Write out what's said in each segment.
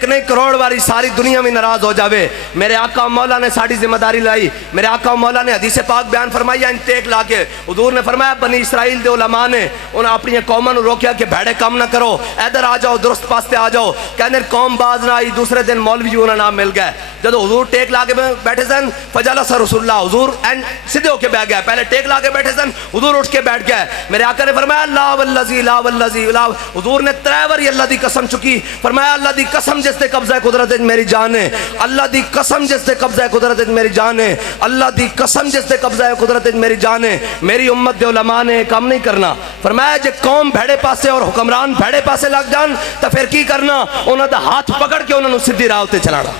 ایک نہیں کروڑ والی ساری دنیا میں ناراض ہو جاوے. میرے آقا مولا نے ساری ذمہ داری لائی. میرے آقا مولا نے حدیث پاک بیان فرمائی انٹیک لا کے. حضور نے فرمایا بنی اسرائیل دے علماء نے انہیں اپنی قوموں نے روکیا کہ بھیڑے کم نہ کرو, ادھر آ جاؤ, درست پاستے آ جاؤ. کہنے قوم باز نہ آئی. دوسرے دن مولوی انہیں نام مل گئے. جب حضور ٹیک لا کے بیٹھے سن فجلس رسول اللہ, حضور سیدھے ہو کے بیٹھ گئے. پہلے ٹیک لا کے بیٹھے سن, حضور اٹھ کے بیٹھ گئے. میرے آقا نے فرمایا لا والذی لا والذی لا. حضور نے 3 بار اللہ دی قسم چکی. فرمایا اللہ دی قسم جس تے قبضہ قدرت میری جان ہے, اللہ دی قسم جس تے قبضہ قدرت میری جان ہے, اللہ دی قسم جس تے قبضہ قدرت میری جان ہے. میری امت دے علماء نے کام نہیں کرنا. فرمایا جے قوم بھیڑے پاسے اور حکمران بھیڑے پاسے لگ جان تو پھر کی کرنا, انہاں دا ہاتھ پکڑ کے انہاں نوں سیدھی راہ تے چلانا.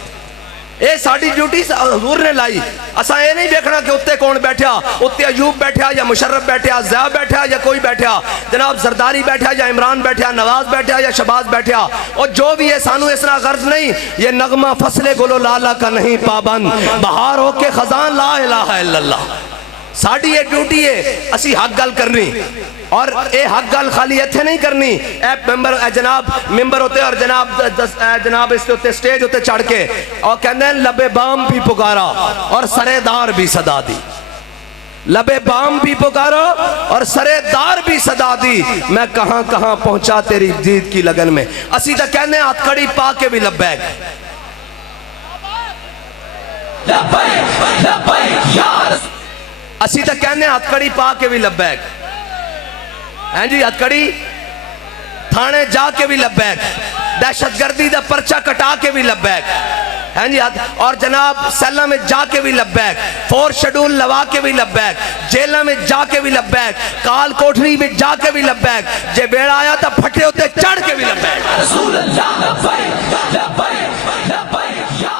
اے ساڑی ڈیوٹی حضور نے لائی. اساں اے نہیں دیکھنا کہ اتنے کون بیٹھا, اتنے ایوب بیٹھا یا مشرف بیٹھا, ضیاء بیٹھا یا کوئی بیٹھا, جناب زرداری بیٹھا یا عمران بیٹھا, نواز بیٹھا یا شہباز بیٹھا, اور جو بھی ہے سانو اس طرح غرض نہیں. یہ نغمہ فصل گلو لالا کا نہیں پابند, بہار ہو کے خزان لا الہ الا اللہ. ساڑی یہ ڈیوٹی ہے اسی حق گل کرنی, اور اے حق گل خالی ایتھے نہیں کرنی. اے جناب ممبر ہوتے اور جناب اس ہوتے سٹیج ہوتے چڑھ کے اور کہنے ہیں لب بام بھی پکارا اور سرے دار بھی صدا دی. لب بام بھی پکارا اور سرے دار بھی صدا دی. میں کہاں کہاں پہنچا تیری دید کی لگن میں. اسی تا کہنے ہیں ہاتھ کڑی پا کے بھی لبیک. اسی تا کہنے ہیں ہاتھ کڑی پا کے بھی لبیک. ہیں جی ہاتھ کڑی تھانے جا کے بھی لبیک, دہشت گردی دا پرچہ کٹا کے بھی لبیک. ہیں جی اور جناب سیلہ میں جا کے بھی لبیک, 4 شیڈول لوا کے بھی لبیک, جیلہ میں جا کے بھی لبیک, کال کوٹھری میں جا کے بھی لبیک, جے بیڑا آیا تا پھٹے ہوتے چڑھ کے بھی لبیک. رسول اللہ لبیک لبیک لبیک یا